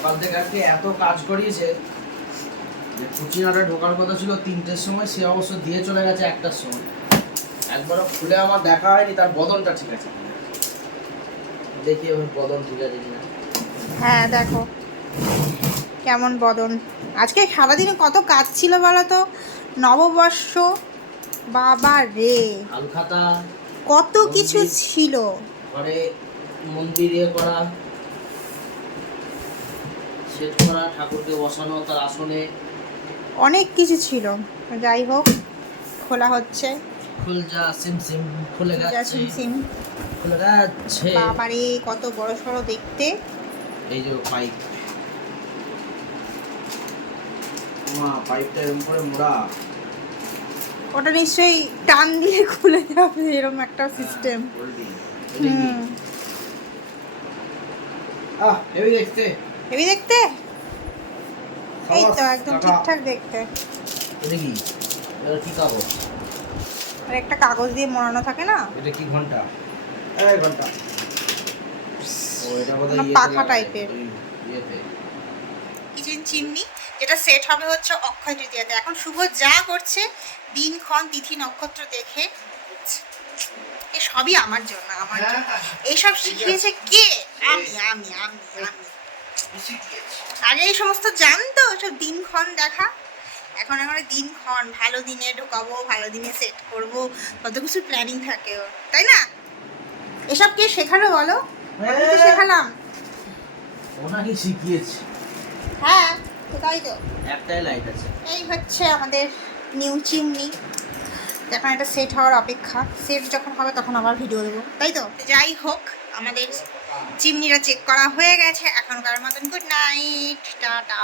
সকাল থেকে আজকে এত কাজ করিয়েছে যে কুচিনাটা ঢোকার কথা ছিল 3টের সময়, সে অবশ্য দিয়ে চলে গেছে 1টার সময়। একবারও খুলে আমার দেখা হয়নি তার বদনটা ঠিক আছে কিনা। দেখি ওর বদন ঠিক আছে কিনা। হ্যাঁ দেখো কেমন বদন। আজকে সারাদিনে কত কাজ ছিল বলো তো, নববর্ষ, বাবা রে হালখাতা কত কিছু ছিল। ঘরে মন্দির করা, সেট করা, ঠাকুরকে বসানো তার আসনে, অনেক কিছু ছিল। যাই হোক খোলা হচ্ছে। খুল যা সিম সিম খুলে যাচ্ছে, সিম খুলে যাচ্ছে। বাবারে কত বড় সড়ো দেখতে। এই যে পাইপ, মা পাইপটা এরকম করে মোড়া। ওটা নিশ্চয়ই টান দিয়ে খুলে যাবে এরকম একটা সিস্টেম। হেভি দেখতে, হেভি দেখতে। এই তো একদম ঠিকঠাক দেখতে। এটা কি, এটা কি কাগজ? আর একটা কাগজ দিয়ে মোড়ানো থাকে না, এটা কি ঘন্টা? এই ঘন্টা। ও এটা বোধহয় পাখা টাইপের ইয়েতে। কিচেন চিমনি, যেটা সেট হবে হচ্ছে অক্ষয় তৃতীয়াতে। এখন শুভ যা করছে দিনক্ষণ তিথি নক্ষত্র দেখে, এ সবই আমার জন্য, আমার জন্য। এইসব শিখিয়েছে কে? আমি আমি আমি আমি আগে এই সমস্ত জানতো, সব দিনক্ষণ দেখা। এখন আমরা দিনক্ষণ ভালো দিনে ঢোকাবো, ভালো দিনে সেট করব, কত কিছু প্ল্যানিং থাকে ওর, তাই না? এসব কে শেখালো বলো? আমি তো শেখালাম। ওনাকে শিখিয়েছে। হ্যাঁ তো তাই তো। একটাই লাইট আছে। এই হচ্ছে আমাদের নিউ চিমনি। এখন এটা সেট হওয়ার অপেক্ষা, সেট যখন হবে তখন আবার ভিডিও দেবো, তাই তো। যাই হোক আমাদের চিমনিটা চেক করা হয়ে গেছে, এখনকার মতন গুড নাইট, টাটা।